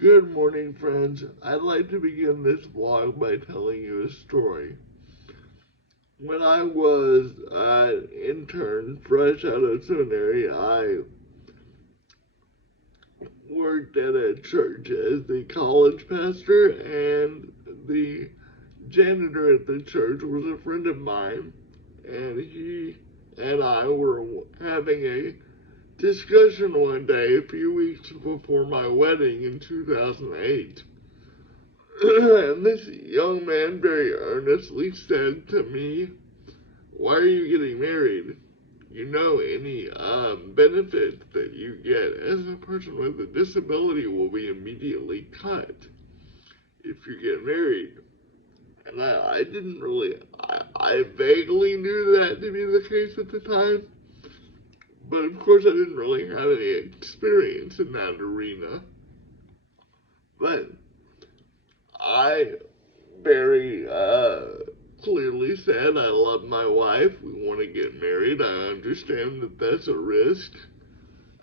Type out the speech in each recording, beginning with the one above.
Good morning, friends. I'd like to begin this vlog by telling you a story. When I was an intern, fresh out of seminary, I worked at a church as the college pastor, and the janitor at the church was a friend of mine, and he and I were having a discussion one day a few weeks before my wedding in 2008. And this young man very earnestly said to me, "Why are you getting married? You know any benefits that you get as a person with a disability will be immediately cut if you get married." And I didn't really, I vaguely knew that to be the case at the time, but of course I didn't really have any experience in that arena. But I very clearly said I love my wife. We want to get married. I understand that that's a risk.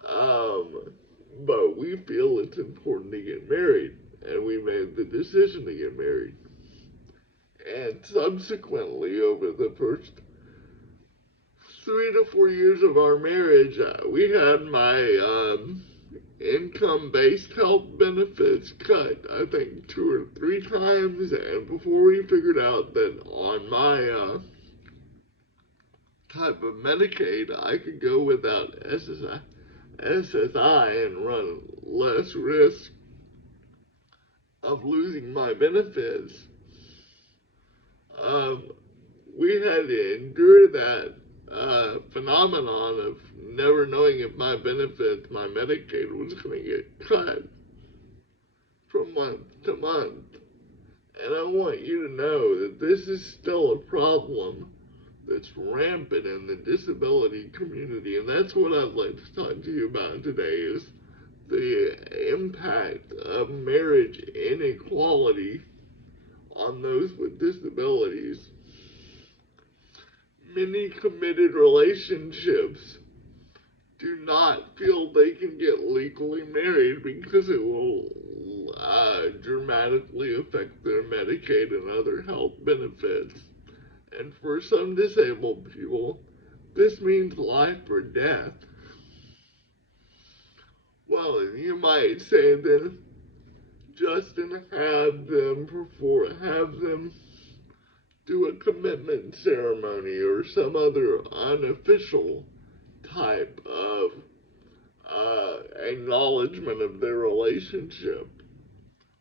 But we feel it's important to get married. And we made the decision to get married. And subsequently, over the first 3 to 4 years of our marriage, we had my income-based health benefits cut, I think 2 or 3 times, and before we figured out that on my type of Medicaid, I could go without SSI and run less risk of losing my benefits, we had to endure that phenomenon of never knowing if my benefits, my Medicaid, was going to get cut from month to month. And I want you to know that this is still a problem that's rampant in the disability community. And that's what I'd like to talk to you about today, is the impact of marriage inequality on those with disabilities. Many committed relationships do not feel they can get legally married because it will dramatically affect their Medicaid and other health benefits. And for some disabled people, this means life or death. Well, you might say then, Justin, have them do a commitment ceremony or some other unofficial type of acknowledgement of their relationship.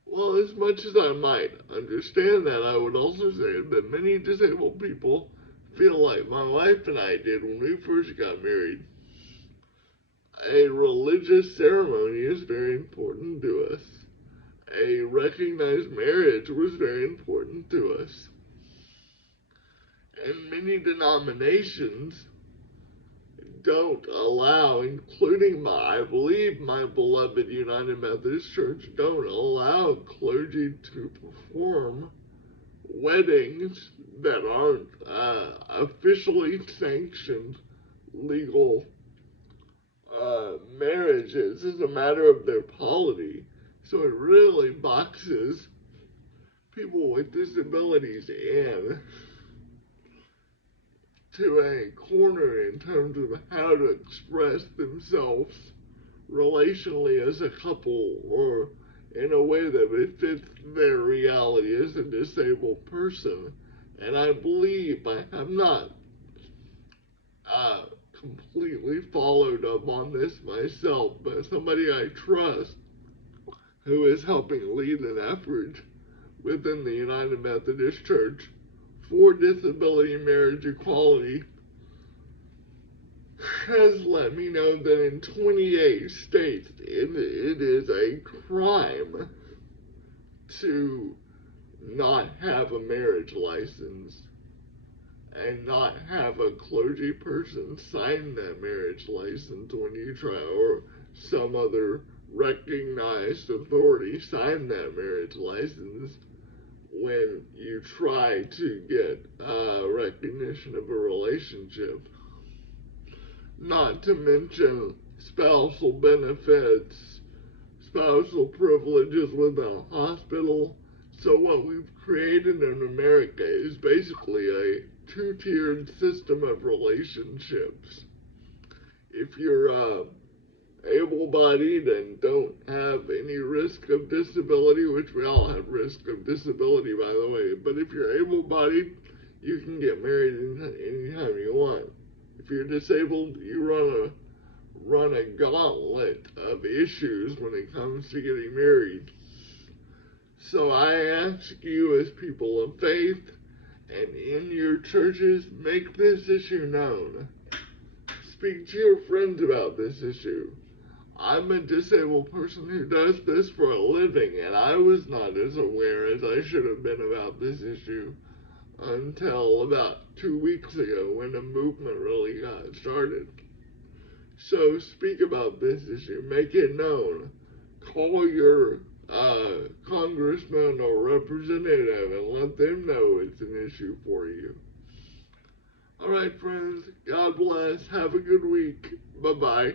Well, as much as I might understand that, I would also say that many disabled people feel like my wife and I did when we first got married. A religious ceremony is very important to us. A recognized marriage was very important to us. And many denominations don't allow, including I believe my beloved United Methodist Church, don't allow clergy to perform weddings that aren't officially sanctioned legal marriages as a matter of their polity. So it really boxes people with disabilities in to a corner in terms of how to express themselves relationally as a couple, or in a way that befits their reality as a disabled person. And I believe I have not completely followed up on this myself, but somebody I trust who is helping lead an effort within the United Methodist Church for disability marriage equality has let me know that in 28 states it is a crime to not have a marriage license and not have a clergy person sign that marriage license when you try, or some other recognized authority sign that marriage license when you try to get recognition of a relationship. Not to mention spousal benefits, spousal privileges with a hospital. So what we've created in America is basically a two-tiered system of relationships. If you're able-bodied and don't have any risk of disability, which we all have risk of disability, by the way, but if you're able-bodied, you can get married anytime you want. If you're disabled, you run a gauntlet of issues when it comes to getting married. So I ask you as people of faith and in your churches, make this issue known. Speak to your friends about this issue. I'm a disabled person who does this for a living, and I was not as aware as I should have been about this issue until about 2 weeks ago when the movement really got started. So speak about this issue. Make it known. Call your congressman or representative and let them know it's an issue for you. All right, friends. God bless. Have a good week. Bye-bye.